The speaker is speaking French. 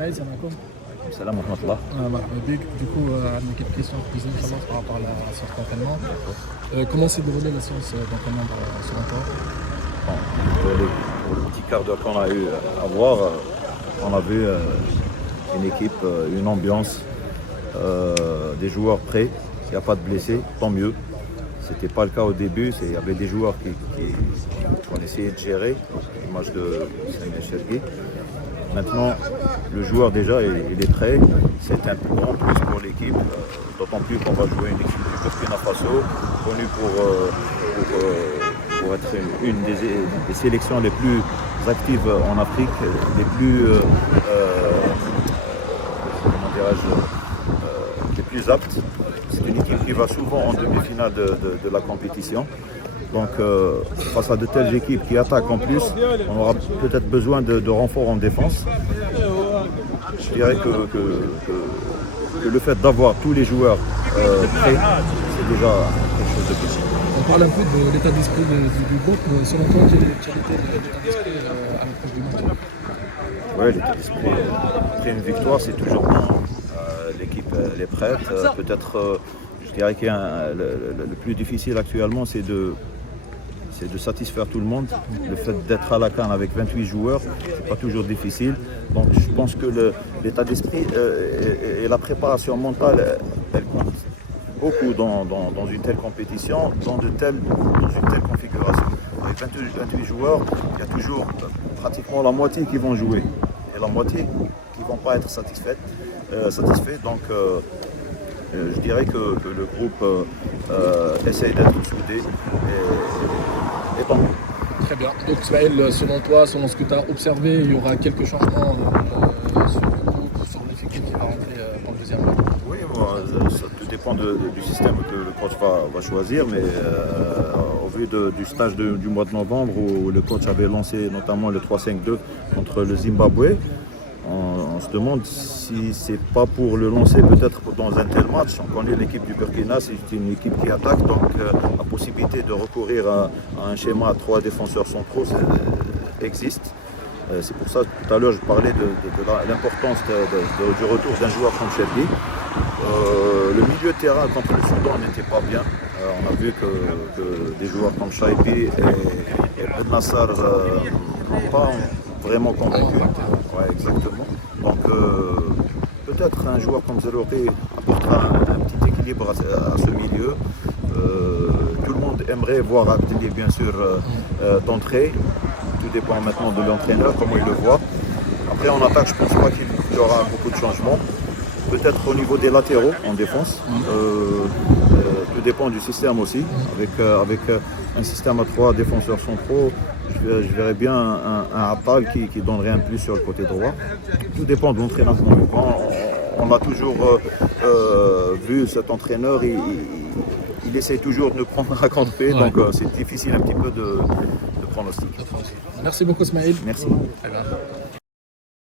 Ismaël, salam alaikum. Salam wa rahmatullah. Du coup, une quelques questions à poser par rapport à la séance d'entraînement. Comment s'est déroulée la séance d'entraînement selon toi? Bon, pour le petit quart d'heure qu'on a eu à voir, on a vu une équipe, une ambiance, des joueurs prêts. Il n'y a pas de blessés, tant mieux. Ce n'était pas le cas au début. Il y avait des joueurs qu'on essayait de gérer, l'image de Samuel Cherki. Maintenant, le joueur déjà il est prêt. C'est un grand plus pour l'équipe, d'autant plus qu'on va jouer une équipe du Burkina Faso, connue pour être une des sélections les plus actives en Afrique, les plus, comment dirais-je, les plus aptes. C'est une équipe qui va souvent en demi-finale de la compétition. Donc face à de telles équipes qui attaquent en plus, on aura peut-être besoin de renforts en défense. Je dirais que le fait d'avoir tous les joueurs prêts, c'est déjà quelque chose de possible. On parle un peu de l'état d'esprit du groupe. Selon toi, quel était l'état d'esprit à l'approche du match? Oui, l'état d'esprit après une victoire, c'est toujours bon. L'équipe elle est prête. Peut-être, je dirais que le plus difficile actuellement, c'est de satisfaire tout le monde. Le fait d'être à la CAN avec 28 joueurs, c'est pas toujours difficile. Donc je pense que l'état d'esprit et la préparation mentale, elle compte beaucoup dans une telle compétition, dans une telle configuration. Avec 28 joueurs, il y a toujours pratiquement la moitié qui vont jouer et la moitié qui ne vont pas être satisfaits. Donc je dirais que le groupe essaye d'être soudé et tant mieux. Très bien. Donc Ismaël, selon toi, selon ce que tu as observé, il y aura quelques changements sur le groupe, sur l'effectif qui va rentrer dans le deuxième match? Oui, ça tout dépend du système que le coach va choisir, mais au vu du stage du mois de novembre où le coach avait lancé notamment le 3-5-2 contre le Zimbabwe, on se demande si c'est pas pour le lancer peut-être dans un tel match. On connaît l'équipe du Burkina, c'est une équipe qui attaque, donc la possibilité de recourir à un schéma à 3 défenseurs centraux existe. C'est pour ça tout à l'heure je parlais de l'importance du retour d'un joueur comme Cherki. Le milieu de terrain contre le Soudan n'était pas bien. On a vu que des joueurs comme Chaibi et Ben Nassar n'ont pas vraiment convaincu. Ouais, exactement. Donc peut-être un joueur comme Zerouri apportera un petit équilibre à ce milieu. Tout le monde aimerait voir Abdelli bien sûr d'entrée. Tout dépend maintenant de l'entraîneur, comment il le voit. Après en attaque, je ne pense pas qu'il y aura beaucoup de changements. Peut-être au niveau des latéraux en défense. Tout dépend du système aussi. Avec un système à 3 défenseurs centraux, je verrais bien un Attal qui donnerait un plus sur le côté droit. Tout dépend de l'entraîneur. On a toujours vu cet entraîneur, il essaie toujours de nous prendre à contre-pied, donc c'est difficile un petit peu de pronostiquer. Merci beaucoup Ismaël. Merci. Très bien.